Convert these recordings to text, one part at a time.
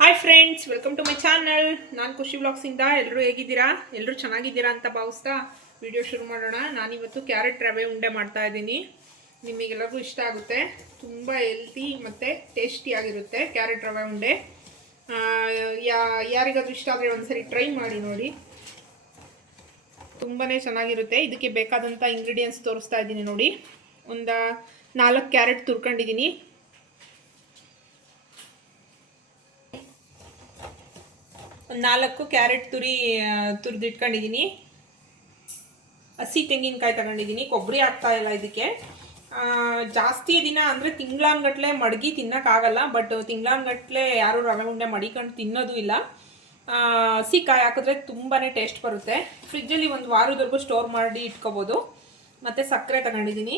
Hi friends, welcome to my channel. ನಾನು Khushi vlogs ಇಂದ. ಎಲ್ಲರೂ ಹೇಗಿದ್ದೀರಾ? ಎಲ್ಲರೂ ಚೆನ್ನಾಗಿದ್ದೀರಾ ಅಂತ ಭಾವಿಸ್ತಾ ವಿಡಿಯೋ ಶುರು ಮಾಡೋಣ. ನಾನಿವತ್ತು ಕ್ಯಾರೆಟ್ ರವೆ ಉಂಡೆ ಮಾಡ್ತಾ ಇದ್ದೀನಿ. ನಿಮಗೆಲ್ಲರಿಗೂ ಇಷ್ಟ ಆಗುತ್ತೆ. ತುಂಬ ಹೆಲ್ತಿ ಮತ್ತು ಟೇಸ್ಟಿಯಾಗಿರುತ್ತೆ ಕ್ಯಾರೆಟ್ ರವೆ ಉಂಡೆ. ಯಾರಿಗಾದ್ರೂ ಇಷ್ಟ ಆದರೆ ಒಂದ್ಸರಿ ಟ್ರೈ ಮಾಡಿ ನೋಡಿ, ತುಂಬಾ ಚೆನ್ನಾಗಿರುತ್ತೆ. ಇದಕ್ಕೆ ಬೇಕಾದಂಥ ಇಂಗ್ರೀಡಿಯೆಂಟ್ಸ್ ತೋರಿಸ್ತಾ ಇದ್ದೀನಿ ನೋಡಿ. ಒಂದು 4 ಕ್ಯಾರೆಟ್ ತುರ್ಕೊಂಡಿದ್ದೀನಿ. ಒಂದು 4 ಕ್ಯಾರೆಟ್ ತುರಿದಿಟ್ಕೊಂಡಿದ್ದೀನಿ. ಹಸಿ ತೆಂಗಿನಕಾಯಿ ತಗೊಂಡಿದ್ದೀನಿ. ಕೊಬ್ಬರಿ ಹಾಕ್ತಾ ಇಲ್ಲ ಇದಕ್ಕೆ. ಜಾಸ್ತಿ ದಿನ ಅಂದರೆ ತಿಂಗಳಾನ್ಗಟ್ಲೆ ಮಡಗಿ ತಿನ್ನೋಕ್ಕಾಗಲ್ಲ, ಬಟ್ ತಿಂಗಳಾನ್ಗಟ್ಲೆ ಯಾರು ರವೆ ಉಂಡೆ ಮಡಿಕೊಂಡು ತಿನ್ನೋದು ಇಲ್ಲ. ಹಸಿ ಕಾಯಿ ಹಾಕಿದ್ರೆ ತುಂಬಾ ಟೇಸ್ಟ್ ಬರುತ್ತೆ. ಫ್ರಿಜ್ಜಲ್ಲಿ ಒಂದು ವಾರದವರೆಗೂ ಸ್ಟೋರ್ ಮಾಡಿ ಇಟ್ಕೋಬೋದು. ಮತ್ತು ಸಕ್ಕರೆ ತಗೊಂಡಿದ್ದೀನಿ,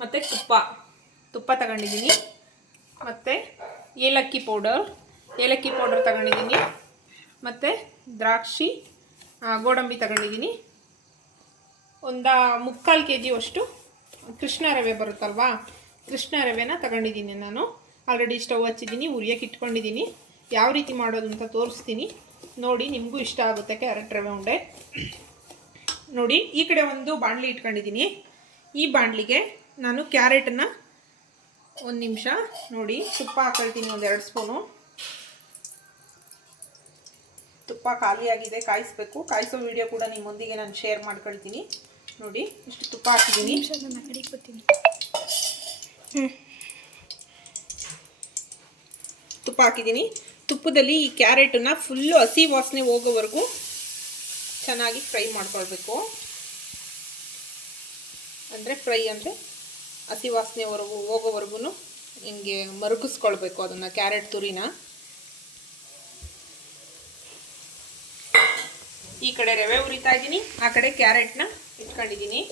ಮತ್ತು ತುಪ್ಪ ತಗೊಂಡಿದ್ದೀನಿ, ಮತ್ತು ಏಲಕ್ಕಿ ಪೌಡರ್ ತಗೊಂಡಿದ್ದೀನಿ, ಮತ್ತು ದ್ರಾಕ್ಷಿ ಗೋಡಂಬಿ ತಗೊಂಡಿದ್ದೀನಿ. ಒಂದು 3/4 kg ಅಷ್ಟು ಕೃಷ್ಣ ರವೆ ಬರುತ್ತಲ್ವಾ, ಕೃಷ್ಣ ರವೆನ ತಗೊಂಡಿದ್ದೀನಿ. ನಾನು ಆಲ್ರೆಡಿ ಸ್ಟವ್ ಹಚ್ಚಿದ್ದೀನಿ, ಉರಿಯೋಕೆ ಇಟ್ಕೊಂಡಿದ್ದೀನಿ. ಯಾವ ರೀತಿ ಮಾಡೋದು ಅಂತ ತೋರಿಸ್ತೀನಿ ನೋಡಿ. ನಿಮಗೂ ಇಷ್ಟ ಆಗುತ್ತೆ ಕ್ಯಾರೆಟ್ ರವೆ ಉಂಡೆ. ನೋಡಿ, ಈ ಕಡೆ ಒಂದು ಬಾಣಲಿ ಇಟ್ಕೊಂಡಿದ್ದೀನಿ. ಈ ಬಾಣಲಿಗೆ ನಾನು ಕ್ಯಾರೆಟನ್ನು ಒಂದು ನಿಮಿಷ ನೋಡಿ ತುಪ್ಪ ಹಾಕೊಳ್ತೀನಿ. ಒಂದು 2 ಸ್ಪೂನು ತುಪ್ಪ ಖಾಲಿಯಾಗಿದೆ, ಕಾಯಿಸ್ಬೇಕು. ಕಾಯಿಸೋ ವಿಡಿಯೋ ಕೂಡ ನಿಮ್ಮೊಂದಿಗೆ ನಾನು ಶೇರ್ ಮಾಡ್ಕೊಳ್ತೀನಿ. ನೋಡಿ, ಇಷ್ಟು ತುಪ್ಪ ಹಾಕಿದ್ದೀನಿ. ತುಪ್ಪ ಹಾಕಿದ್ದೀನಿ. ತುಪ್ಪದಲ್ಲಿ ಈ ಕ್ಯಾರೆಟನ್ನು ಫುಲ್ಲು ಹಸಿ ವಾಸನೆ ಹೋಗೋವರೆಗೂ ಚೆನ್ನಾಗಿ ಫ್ರೈ ಮಾಡ್ಕೊಳ್ಬೇಕು. ಅಂದರೆ ಫ್ರೈ ಅಂದರೆ ಹಸಿ ವಾಸನೆ ಹೋಗೋವರೆಗೂ ಹಿಂಗೆ ಮರುಗಿಸ್ಕೊಳ್ಬೇಕು ಅದನ್ನು, ಕ್ಯಾರೆಟ್ ತುರಿನ. ಈ ಕಡೆ ರವೆ ಹುರಿತಾ ಇದ್ದೀನಿ, ಆ ಕಡೆ ಕ್ಯಾರೆಟ್ನ ಇಟ್ಕೊಂಡಿದ್ದೀನಿ.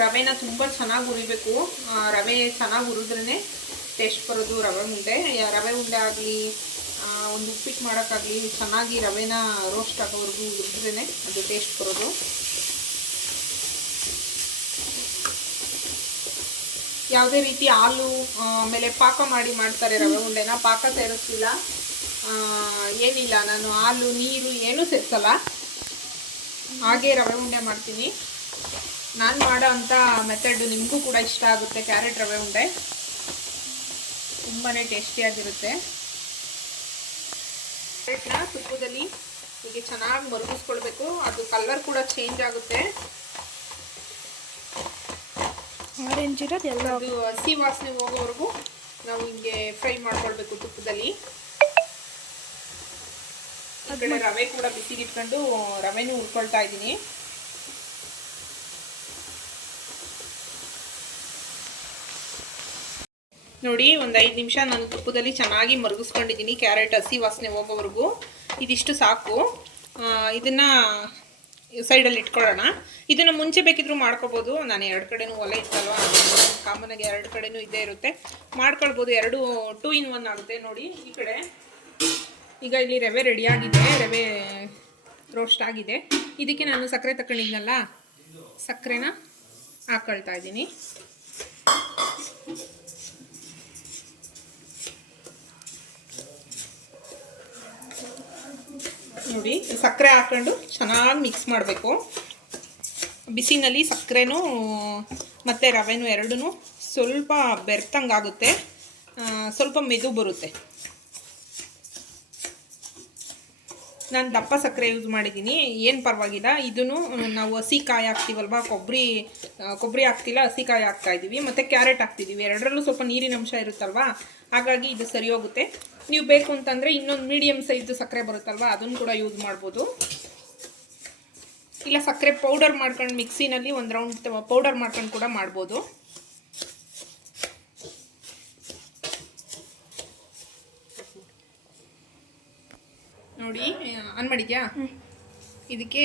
ರವೆನ ತುಂಬ ಚೆನ್ನಾಗಿ ಹುರಿಬೇಕು. ರವೆ ಚೆನ್ನಾಗಿ ಹುರಿದ್ರೇ ಟೇಸ್ಟ್ ಬರೋದು ರವೆ ಉಂಡೆ. ರವೆ ಉಂಡೆ ಆಗಲಿ, ಒಂದು ಉಪ್ಪಿಟ್ಟು ಮಾಡೋಕ್ಕಾಗಲಿ, ಚೆನ್ನಾಗಿ ರವೆನ ರೋಸ್ಟ್ ಆಗೋವರೆಗೂ ಹುರಿದ್ರೇ ಅದು ಟೇಸ್ಟ್ ಬರೋದು. ಯಾವುದೇ ರೀತಿ ಹಾಲು ಆಮೇಲೆ ಪಾಕ ಮಾಡ್ತಾರೆ ರವೆ ಉಂಡೆನ. ಪಾಕ ಸೇರಿಸ್ತಿಲ್ಲ, ಏನಿಲ್ಲ. ನಾನು ಹಾಲು ನೀರು ಏನೂ ಸೇರಿಸಲ್ಲ, ಹಾಗೆ ರವೆ ಉಂಡೆ ಮಾಡ್ತೀನಿ. ನಾನು ಮಾಡೋ ಅಂಥ ಮೆಥಡು ನಿಮಗೂ ಕೂಡ ಇಷ್ಟ ಆಗುತ್ತೆ. ಕ್ಯಾರೆಟ್ ರವೆ ಉಂಡೆ ತುಂಬಾ ಟೇಸ್ಟಿಯಾಗಿರುತ್ತೆ. ಕ್ಯಾರೆಟ್ನ ತುಪ್ಪದಲ್ಲಿ ಹೀಗೆ ಚೆನ್ನಾಗಿ ಮರುಗಿಸ್ಕೊಳ್ಬೇಕು. ಅದು ಕಲರ್ ಕೂಡ ಚೇಂಜ್ ಆಗುತ್ತೆ. ಆರೆಂಜ್ ಇರೋದು ಎಲ್ಲ ಅದು ಹಸಿ ವಾಸನೆ ಹೋಗೋವರೆಗೂ ನಾವು ಹಿಂಗೆ ಫ್ರೈ ಮಾಡ್ಕೊಳ್ಬೇಕು ತುಪ್ಪದಲ್ಲಿ. ಆ ಕಡೆ ರವೆ ಕೂಡ ಬಿಸಿಗಿಟ್ಕೊಂಡು ರವೆನೂ ಹುರ್ಕೊಳ್ತಾ ಇದ್ದೀನಿ. ನೋಡಿ, ಒಂದು 5 ನಿಮಿಷ ನಾನು ತುಪ್ಪದಲ್ಲಿ ಚೆನ್ನಾಗಿ ಮರುಗಿಸ್ಕೊಂಡಿದ್ದೀನಿ, ಕ್ಯಾರೆಟ್ ಹಸಿ ವಾಸನೆ ಹೋಗೋವರೆಗೂ. ಇದಿಷ್ಟು ಸಾಕು. ಇದನ್ನು ಸೈಡಲ್ಲಿ ಇಟ್ಕೊಳ್ಳೋಣ. ಇದನ್ನು ಮುಂಚೆ ಬೇಕಿದ್ರೂ ಮಾಡ್ಕೋಬೋದು. ನಾನು 2 ಕಡೆನೂ ಒಲೆ ಇತ್ತಲ್ವ, ಕಾಮನಾಗಿ 2 ಕಡೆನೂ ಇದ್ದೇ ಇರುತ್ತೆ, ಮಾಡ್ಕೊಳ್ಬೋದು. 2 in 1 ಆಗುತ್ತೆ. ನೋಡಿ, ಈ ಕಡೆ ಈಗ ಇಲ್ಲಿ ರವೆ ರೆಡಿಯಾಗಿದೆ, ರವೆ ರೋಸ್ಟ್ ಆಗಿದೆ. ಇದಕ್ಕೆ ನಾನು ಸಕ್ಕರೆ ತಗೊಂಡಿದ್ನಲ್ಲ, ಸಕ್ಕರೆನ ಹಾಕ್ಕೊಳ್ತಾ ಇದ್ದೀನಿ. ನೋಡಿ, ಸಕ್ಕರೆ ಹಾಕ್ಕೊಂಡು ಚೆನ್ನಾಗಿ ಮಿಕ್ಸ್ ಮಾಡಬೇಕು. ಬಿಸಿನಲ್ಲಿ ಸಕ್ಕರೆನೂ ಮತ್ತು ರವೆನೂ ಎರಡೂ ಸ್ವಲ್ಪ ಬೆರ್ತಂಗಾಗುತ್ತೆ, ಸ್ವಲ್ಪ ಮೆದು ಬರುತ್ತೆ. ನಾನು ದಪ್ಪ ಸಕ್ಕರೆ ಯೂಸ್ ಮಾಡಿದ್ದೀನಿ, ಏನು ಪರವಾಗಿಲ್ಲ. ಇದನ್ನು ನಾವು ಹಸಿ ಕಾಯಿ ಹಾಕ್ತೀವಲ್ವ, ಕೊಬ್ಬರಿ ಹಾಕ್ತಿಲ್ಲ, ಹಸಿ ಕಾಯಿ ಹಾಕ್ತಾಯಿದ್ದೀವಿ, ಮತ್ತು ಕ್ಯಾರೆಟ್ ಹಾಕ್ತಿದ್ದೀವಿ. ಎರಡರಲ್ಲೂ ಸ್ವಲ್ಪ ನೀರಿನ ಅಂಶ ಇರುತ್ತಲ್ವ, ಹಾಗಾಗಿ ಇದು ಸರಿ ಹೋಗುತ್ತೆ. ನೀವು ಬೇಕು ಅಂತಂದರೆ ಇನ್ನೊಂದು ಮೀಡಿಯಮ್ ಸೈಜ್ ಸಕ್ಕರೆ ಬರುತ್ತಲ್ವ, ಅದನ್ನು ಕೂಡ ಯೂಸ್ ಮಾಡ್ಬೋದು. ಇಲ್ಲ ಸಕ್ಕರೆ ಪೌಡರ್ ಮಾಡ್ಕೊಂಡು ಮಿಕ್ಸಿನಲ್ಲಿ ಒಂದು ರೌಂಡ್ ಪೌಡರ್ ಮಾಡ್ಕೊಂಡು ಕೂಡ ಮಾಡ್ಬೋದು. ನೋಡಿ ಆನ್ ಮಾಡಿದ್ಯಾ? ಇದಕ್ಕೆ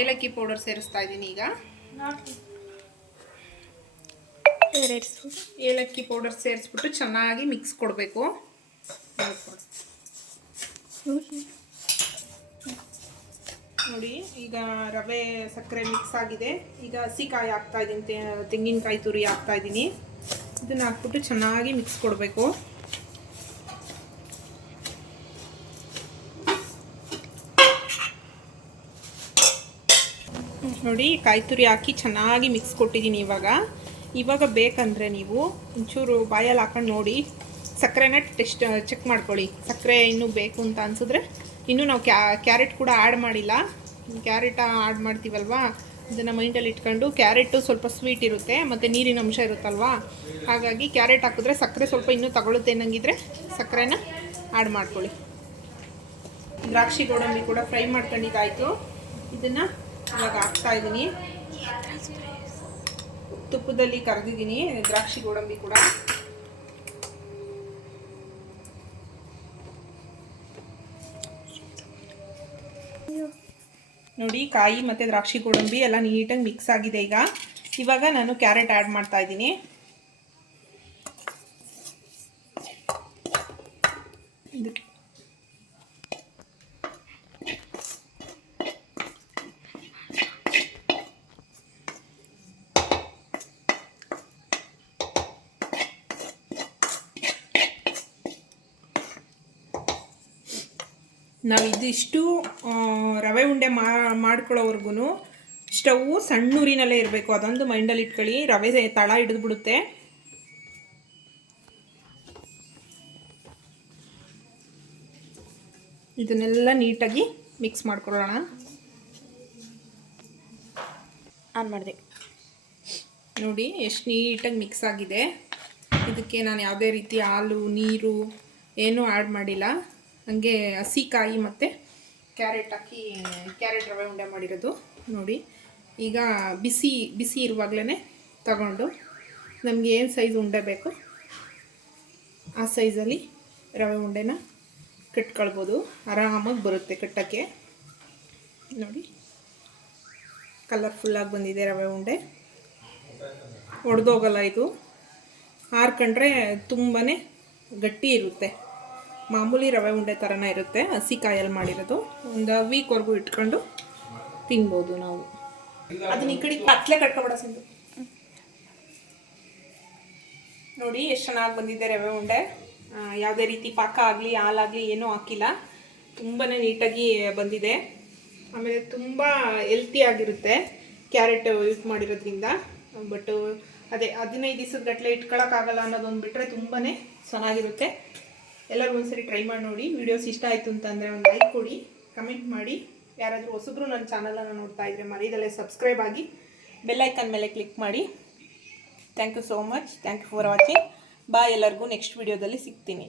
ಏಲಕ್ಕಿ ಪೌಡರ್ ಸೇರಿಸ್ತಾ ಇದ್ದೀನಿ ಈಗ. ಏಲಕ್ಕಿ ಪೌಡರ್ ಸೇರಿಸ್ಬಿಟ್ಟು ಚೆನ್ನಾಗಿ ಮಿಕ್ಸ್ ಕೊಡಬೇಕು. ನೋಡಿ ಈಗ ರವೆ ಸಕ್ಕರೆ ಮಿಕ್ಸ್ ಆಗಿದೆ. ಈಗ ಹಸಿಕಾಯಿ ಹಾಕ್ತಾ ಇದ್ದೀನಿ, ತೆಂಗಿನಕಾಯಿ ತುರಿ ಹಾಕ್ತಾ ಇದ್ದೀನಿ. ಇದನ್ನು ಹಾಕ್ಬಿಟ್ಟು ಚೆನ್ನಾಗಿ ಮಿಕ್ಸ್ ಕೊಡಬೇಕು. ನೋಡಿ ಕಾಯಿ ತುರಿ ಹಾಕಿ ಚೆನ್ನಾಗಿ ಮಿಕ್ಸ್ ಕೊಟ್ಟಿದ್ದೀನಿ. ಇವಾಗ ಬೇಕಂದರೆ ನೀವು ಒಂಚೂರು ಬಾಯಲ್ಲಿ ಹಾಕೊಂಡು ನೋಡಿ, ಸಕ್ಕರೆನ ಚೆಕ್ ಮಾಡ್ಕೊಳ್ಳಿ. ಸಕ್ಕರೆ ಇನ್ನೂ ಬೇಕು ಅಂತ ಅನಿಸಿದ್ರೆ, ಇನ್ನೂ ನಾವು ಕ್ಯಾರೆಟ್ ಕೂಡ ಆ್ಯಡ್ ಮಾಡಿಲ್ಲ. ಕ್ಯಾರೆಟ್ ಆ್ಯಡ್ ಮಾಡ್ತೀವಲ್ವಾ, ಇದನ್ನು ಮೈಂಡಲ್ಲಿ ಇಟ್ಕೊಂಡು, ಕ್ಯಾರೆಟು ಸ್ವಲ್ಪ ಸ್ವೀಟ್ ಇರುತ್ತೆ ಮತ್ತು ನೀರಿನ ಅಂಶ ಇರುತ್ತಲ್ವಾ, ಹಾಗಾಗಿ ಕ್ಯಾರೆಟ್ ಹಾಕಿದ್ರೆ ಸಕ್ಕರೆ ಸ್ವಲ್ಪ ಇನ್ನೂ ತಗೊಳುತ್ತೆ ಅನ್ನಂಗಿದ್ರೆ ಸಕ್ಕರೆನ ಆ್ಯಡ್ ಮಾಡ್ಕೊಳ್ಳಿ. ದ್ರಾಕ್ಷಿ ಗೋಡಂಬಿ ಕೂಡ ಫ್ರೈ ಮಾಡ್ಕೊಂಡಿದ್ದಾಯಿತು. ಇದನ್ನು ಇವಾಗ ಹಾಕ್ತಾಯಿದ್ದೀನಿ. ತುಪ್ಪದಲ್ಲಿ ಕರೆದಿದ್ದೀನಿ ದ್ರಾಕ್ಷಿ ಗೋಡಂಬಿ ಕೂಡ. ನೋಡಿ ಕಾಯಿ ಮತ್ತು ದ್ರಾಕ್ಷಿ ಗೋಡಂಬಿ ಎಲ್ಲ ನೀಟಾಗಿ ಮಿಕ್ಸ್ ಆಗಿದೆ. ಇವಾಗ ನಾನು ಕ್ಯಾರೆಟ್ ಆ್ಯಡ್ ಮಾಡ್ತಾ ಇದ್ದೀನಿ. ನಾವು ಇದಿಷ್ಟು ರವೆ ಉಂಡೆ ಮಾಡ್ಕೊಳ್ಳೋವರೆಗೂ ಸ್ಟವ್ವು ಸಣ್ಣೂರಿನಲ್ಲೇ ಇರಬೇಕು. ಅದೊಂದು ಮೈಂಡಲ್ಲಿ ಇಟ್ಕೊಳ್ಳಿ, ರವೆ ತಳ ಹಿಡಿದ್ಬಿಡುತ್ತೆ. ಇದನ್ನೆಲ್ಲ ನೀಟಾಗಿ ಮಿಕ್ಸ್ ಮಾಡ್ಕೊಳ್ಳೋಣ. ಆನ್ ಮಾಡಿದೆ ನೋಡಿ ಎಷ್ಟು ನೀಟಾಗಿ ಮಿಕ್ಸ್ ಆಗಿದೆ. ಇದಕ್ಕೆ ನಾನು ಯಾವುದೇ ರೀತಿ ಹಾಲು ನೀರು ಏನೂ ಆ್ಯಡ್ ಮಾಡಿಲ್ಲ. ಹಾಗೆ ಹಸಿಕಾಯಿ ಮತ್ತು ಕ್ಯಾರೆಟ್ ಹಾಕಿ ಕ್ಯಾರೆಟ್ ರವೆ ಉಂಡೆ ಮಾಡಿರೋದು. ನೋಡಿ ಈಗ ಬಿಸಿ ಇರುವಾಗಲೇ ತಗೊಂಡು ನಮಗೆ ಏನು ಸೈಜ್ ಉಂಡೆ ಬೇಕು ಆ ಸೈಜಲ್ಲಿ ರವೆ ಉಂಡೆನ ಕಟ್ಕೊಳ್ಬೋದು. ಆರಾಮಾಗಿ ಬರುತ್ತೆ ಕಟ್ಟೋಕ್ಕೆ. ನೋಡಿ ಕಲರ್ಫುಲ್ಲಾಗಿ ಬಂದಿದೆ ರವೆ ಉಂಡೆ, ಒಡೆದೋಗಲ್ಲ. ಇದು ಹಾರ್ಕೊಂಡ್ರೆ ತುಂಬಾ ಗಟ್ಟಿ ಇರುತ್ತೆ. ಮಾಮೂಲಿ ರವೆ ಉಂಡೆ ಥರನೇ ಇರುತ್ತೆ, ಹಸಿಕಾಯಲ್ಲಿ ಮಾಡಿರೋದು. ಒಂದು ವೀಕ್ವರೆಗೂ ಇಟ್ಕೊಂಡು ತಿನ್ಬೋದು ನಾವು. ಅದನ್ನ ಈ ಕಡೆ ಅತ್ಲೆ ಕಟ್ಕೊಬೇಡ ಸಿಂಧು. ನೋಡಿ ಎಷ್ಟು ಚೆನ್ನಾಗಿ ಬಂದಿದೆ ರವೆ ಉಂಡೆ. ಯಾವುದೇ ರೀತಿ ಪಾಕ ಆಗಲಿ ಹಾಲಾಗಲಿ ಏನೂ ಹಾಕಿಲ್ಲ, ತುಂಬಾ ನೀಟಾಗಿ ಬಂದಿದೆ. ಆಮೇಲೆ ತುಂಬ ಹೆಲ್ತಿಯಾಗಿರುತ್ತೆ ಕ್ಯಾರೆಟ್ ಯೂಸ್ ಮಾಡಿರೋದ್ರಿಂದ. ಬಟ್ ಅದೇ 15 ದಿವಸದ ಗಟ್ಟಲೆ ಇಟ್ಕೊಳ್ಳೋಕ್ಕಾಗಲ್ಲ ಅನ್ನೋದೊಂದು ಬಿಟ್ಟರೆ ತುಂಬಾ ಚೆನ್ನಾಗಿರುತ್ತೆ. ಎಲ್ಲರೂ ಒಂದ್ಸರಿ ಟ್ರೈ ಮಾಡಿ ನೋಡಿ. ವಿಡಿಯೋಸ್ ಇಷ್ಟ ಆಯಿತು ಅಂತಂದರೆ ಒಂದು ಲೈಕ್ ಕೊಡಿ, ಕಮೆಂಟ್ ಮಾಡಿ. ಯಾರಾದರೂ ಹೊಸಬ್ರು ನನ್ನ ಚಾನಲನ್ನು ನೋಡ್ತಾ ಇದ್ದರೆ ಮರೀದಲ್ಲೇ ಸಬ್ಸ್ಕ್ರೈಬ್ ಆಗಿ ಬೆಲ್ ಐಕನ್ ಮೇಲೆ ಕ್ಲಿಕ್ ಮಾಡಿ. Thank you so much. Thank you for watching. Bye. ಎಲ್ಲರಿಗೂ ನೆಕ್ಸ್ಟ್ ವಿಡಿಯೋದಲ್ಲಿ ಸಿಗ್ತೀನಿ.